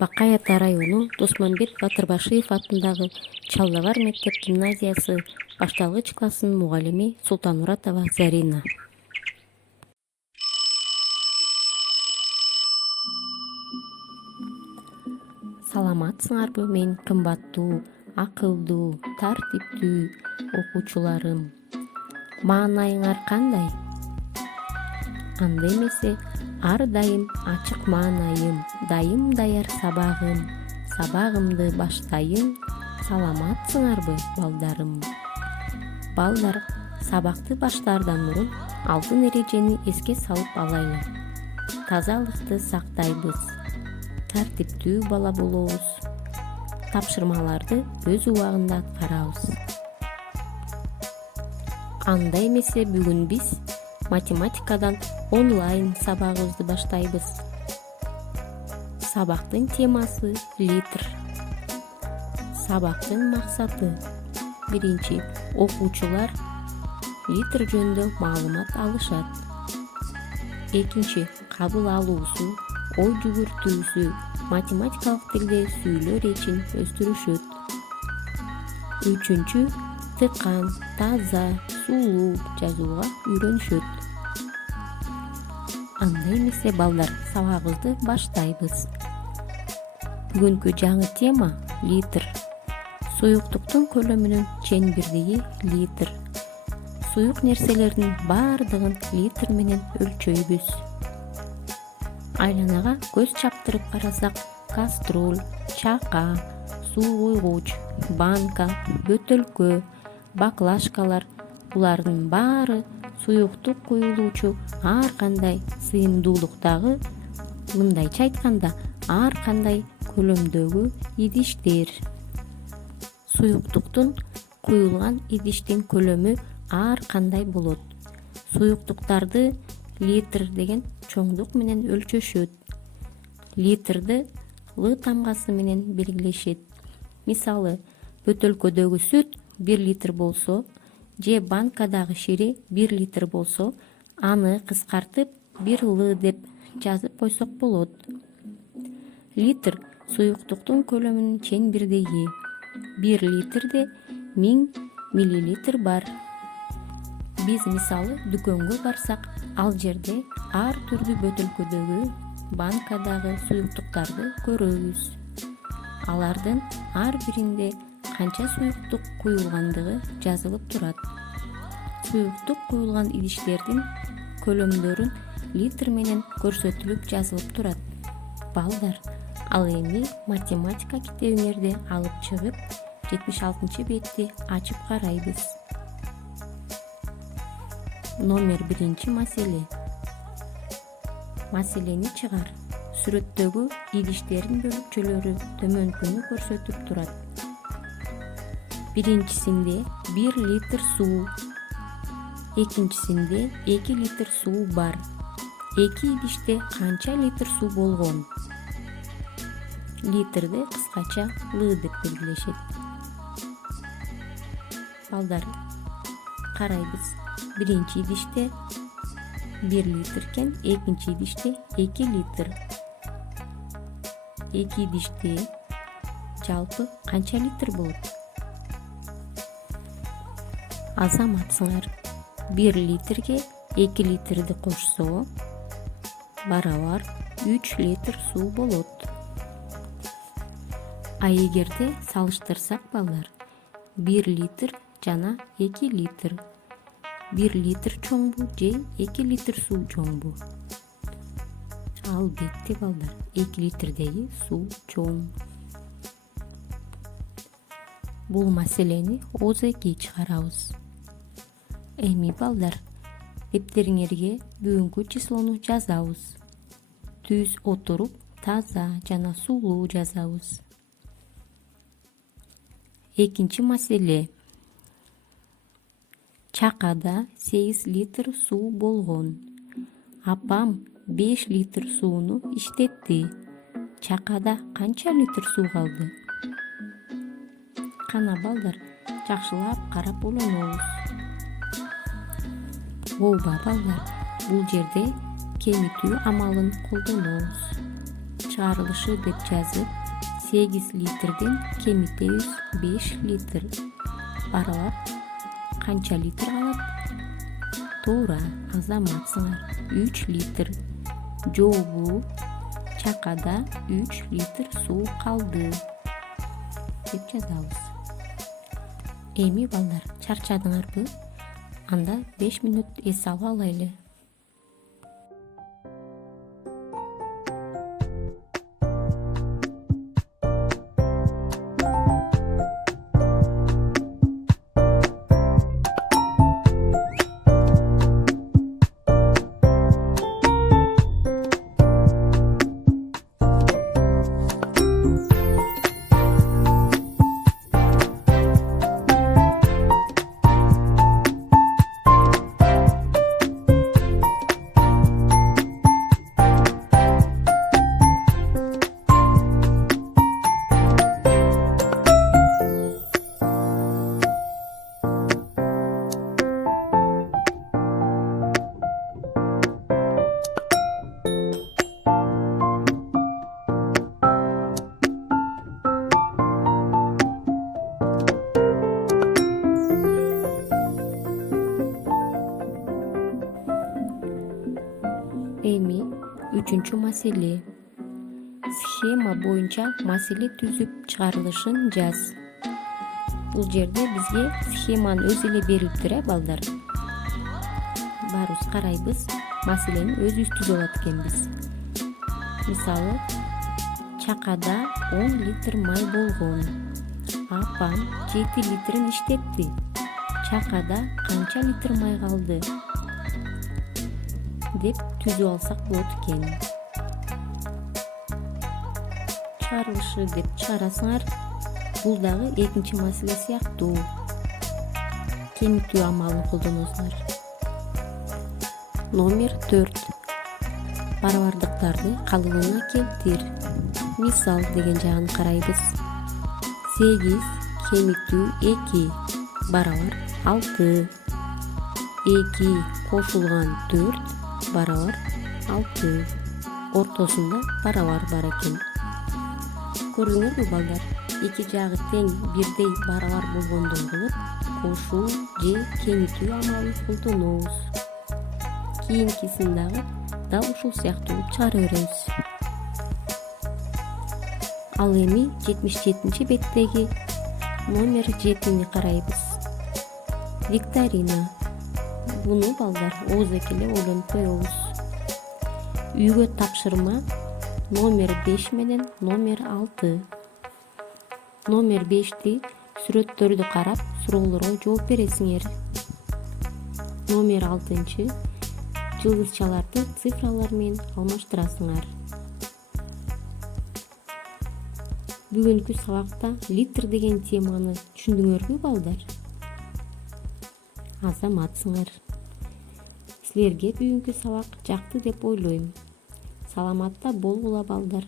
Бакай Ата району Досмонбет Батырбашиев атындагы Чалдабар мектеп-гимназиясы башталгыч класынын мугалими Султанмуратова Зарина. Саламатсыңарбы мен кымбаттуу, акылдуу, тартиптүү окуучуларым? Маанайыңар кандай? Анда эмесе ар дайым ачык маанайым, дайым даяр сабагым, сабагымды баштайын. Саламатсыңарбы, балдарым? Балдар, сабакты баштаардан мурун алтын эрежени эске салып алайлы. Тазалыкты сактайбыз, тартиптүү бала болобуз, тапшырмаларды өз убагында аткарабыз. Анда эмесе бүгүн биз математикадан онлайн сабагыбызды баштайбыз. Сабактын темасы литр. Сабактын максаты: биринчи, окуучулар литр жөнүндө маалымат алышат. Экинчи, кабыл алуусу, ой жүгүртүүсү, математикалык тилде сүйлөө речин өстүрүшөт. Үчүнчү, тыкан, таза, сулуу жазууга үйрөнүшөт. Анда эмесе балдар, сабагыбызды баштайбыз. Бүгүнкү жаңы тема литр. Суюктуктун көлөмүнүн чейин литр. Суюк нерселердин баардыгын литр менен өлчөйбүз. Айланага көз чаптырып карасак, кастроль, чака, суу куйгуч, банка, бөтөлкө, баклажкалар — булардын баары суюктук куюлуучу ар кандай сыйымдуулуктагы, мындайча айтканда, ар кандай көлөмдөгү идиштер. Суюктуктун куюлган идиштин көлөмү ар кандай болот. Суюктуктарды литр деген чоңдук менен өлчөшөт. Литрди Л тамгасы менен белгилешет. Мисалы, бөтөлкөдөгү сүт 1 литр болсо же банкадагы шире 1 литр болсо, аны кыскартып 1 Л деп жазып койсок болот. Литр суюктуктун көлөмүнүн чейин 1 литрде 1000 миллилитр бар. Биз мисалы дүкөнгө барсак, ал жерде ар түрдүү бөтөлкөдөгү, банкадагы суюктуктарды көрөбүз. Алардын ар биринде канча суюктук куюлгандыгы жазылып турат. Суюктук куюлган идиштердин көлөмдөрүн литр менен көрсөтүлүп жазылып турат. Балдар, ал эми математика китебиңерди алып чыгып, 76-бетти ачып карайбыз. Номер 1 маселе. Маселени чыгар. Сүрөттөгү идиштердин бөлүкчөлөрү төмөнкүнү көрсөтүп турат. Биринчисинде 1 литр суу, экинчисинде 2 литр суу бар. Эки идиште канча литр суу болгон? Литрди кыскача Л деп белгилешет. Балдар, карайбыз. Биринчи идиште 1 литр экен, экинчи идиште 2 литр. Эки идиште жалпы канча литр болот? Азаматсыңар, 1 литрге 2 литрди кошсо, барабар 3 литр суу болот. А эгерде салыштырсак, балдар, 1 литр жана 2 литр. 1 литр чоңбу же 2 литр суу чоңбу? Албетте, балдар, 2 литрдеги суу чоң. Бул маселени ооз-2 чыгарабыз. Эми балдар, дептериңерге бүгүнкү числону жазабыз. Түз отуруп, таза жана сулуу жазабыз. Экинчи маселе. Чакада 8 литр суу болгон. Апам 5 литр сууну иштетти. Чакада канча литр суу калды? Кана балдар, жакшылап карап ойлонобуз. Ооба балдар, бул жерде кемитүү амалын колдонобуз. чыгарылышы деп жазып, 8 литрден кемитебиз 5 литр. Барабар канча литр калат? Туура, азаматсыңар. 3 литр. Жообу чакада 3 литр суу калды деп жазабыз. Эми балдар, чарчадыңарбы? Анда 5 минут эс алып алайлы. Эми үчүнчү маселе. Схема боюнча маселе түзүп чыгарылышын жаз. Бул жерде бизге схеманын өзү эле берилиптир, балдар. Барыбыз карайбыз, маселени өзүбүз түзүп алат экенбиз. Мисалы, чакада 10 литр май болгон. Апам 7 литрин иштетти. Чакада канча литр май калды? Деп түзүп алсак болот экен. Чыгарылышы деп чыгарасыңар. Бул дагы экинчи маселе сыяктуу. Кемитүү амалын колдоносуңар. Номер 4. Барабардыктарды калыбына келтир. Мисал деген жагын карайбыз. 8 кемитүү 2 барабар 6. 2 кошулган 4 барабар 6. Ортосунда барабар бар экен. Көрдүңөрбү, балдар? Эки жагы тең бирдей барабар болгондон кылып, кошуу же кемитүү амалын колдонобуз. Кийинкисин дагы дал ушул сыяктуу чыгара беребиз. Ал эми 77-чи беттеги номер 7-ни карайбыз. Викторина. Буну, балдар, ооздук эле ойлонуп коебуз. Үйгө тапшырма номер 5 менен номер 6. Номер 5ти сүрөттөрдү карап, суроолорго жооп бересиңер. Номер 6-чы жылдызчаларды цифралар менен алмаштырасыңар. Бүгүнкү сабакта литр деген теманы түшүндүңөрбү, балдар? Азаматсыңар. Силерге бүгүнкү сабак жакты деп ойлойм. Саламатта болгула, балдар.